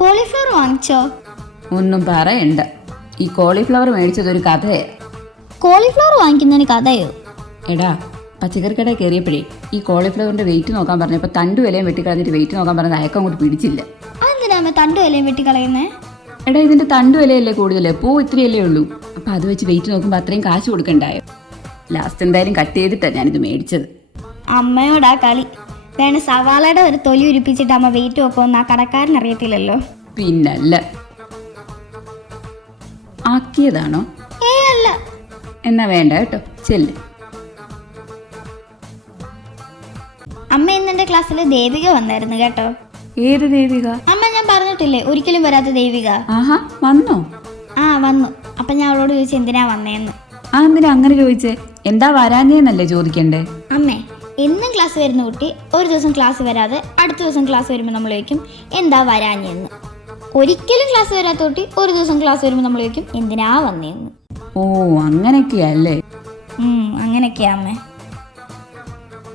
Cauliflower വാങ്ങിച്ചോ? ഒന്നും പറയണ്ട, ഈ കോളിഫ്ലവർ മേടിച്ചതൊരു കഥയെ. കോളിഫ്ലവർ വാങ്ങിക്കുന്നതിന് കഥയോ? എടാ, പച്ചക്കറി കടയിൽ കയറിയപ്പോഴേ ഈ കോളിഫ്ലവറിന്റെ വെയിറ്റ് നോക്കാൻ പറഞ്ഞപ്പോൾ തണ്ടു വിലയും വെട്ടിക്കളഞ്ഞിട്ട് വെയിറ്റ് നോക്കാൻ പറഞ്ഞത് അയക്കം അങ്ങോട്ട് പിടിച്ചില്ല. അതെന്തിനാ അമ്മ തണ്ടു വിലയും വെട്ടിക്കളയുന്നേ? എടാ, ഇതിന്റെ തണ്ടു വിലയല്ലേ കൂടുതൽ, പൂ ഇത്രയല്ലേ ഉള്ളൂ. അപ്പം അത് വെച്ച് വെയിറ്റ് നോക്കുമ്പോൾ അത്രയും കാശ് കൊടുക്കണ്ടായോ? ലാസ്റ്റ് എന്തായാലും കട്ട് ചെയ്തിട്ടാണ് ഞാനിത് മേടിച്ചത്. അമ്മയോടാ കളി. വേണം സവാളയുടെ ഒരു തൊലി ഉരിപ്പിച്ചിട്ട് അമ്മ വെയിറ്റ് വെക്കുമെന്ന് ആ കടക്കാരൻ അറിയത്തില്ലല്ലോ. പിന്നല്ല. ആക്കിയതാണോ? അല്ല. എന്നാ വേണ്ട കേട്ടോ, ചെല്ല്. അമ്മ ഇന്ന് എൻ്റെ ക്ലാസ്സിൽ ദേവിക വന്നായിരുന്നു കേട്ടോ. ഏത് ദേവിക? അമ്മ ഞാൻ പറഞ്ഞിട്ടില്ലേ ഒരിക്കലും വരാത്ത ദേവിക. ആഹാ, വന്നോ? വന്നു. അപ്പം ഞാൻ അവളോട് ചോദിച്ചു എന്തിനാ വന്നേന്ന്. എന്തിനാ അങ്ങനെ ചോദിച്ചേ? എന്താ വരാഞ്ഞേന്നല്ലേ ചോദിക്കണ്ടേ? അമ്മേ, എന്നും ക്ലാസ് വരുന്ന കുട്ടി ഒരു ദിവസം ക്ലാസ് വരാതെ അടുത്ത ദിവസം ക്ലാസ് വരുമ്പോൾ നമ്മൾ ചോദിക്കും എന്താ വരാഞ്ഞെന്ന്. ഒരിക്കലും ക്ലാസ് വരാത്ത കുട്ടി ഒരു ദിവസം ക്ലാസ് വരുമ്പോൾ നമ്മൾ ചോദിക്കും എന്തിനാ വന്നേന്ന്. ഓ, അങ്ങനെയൊക്കെയല്ലേ? അങ്ങനെയൊക്കെയാ അമ്മേ.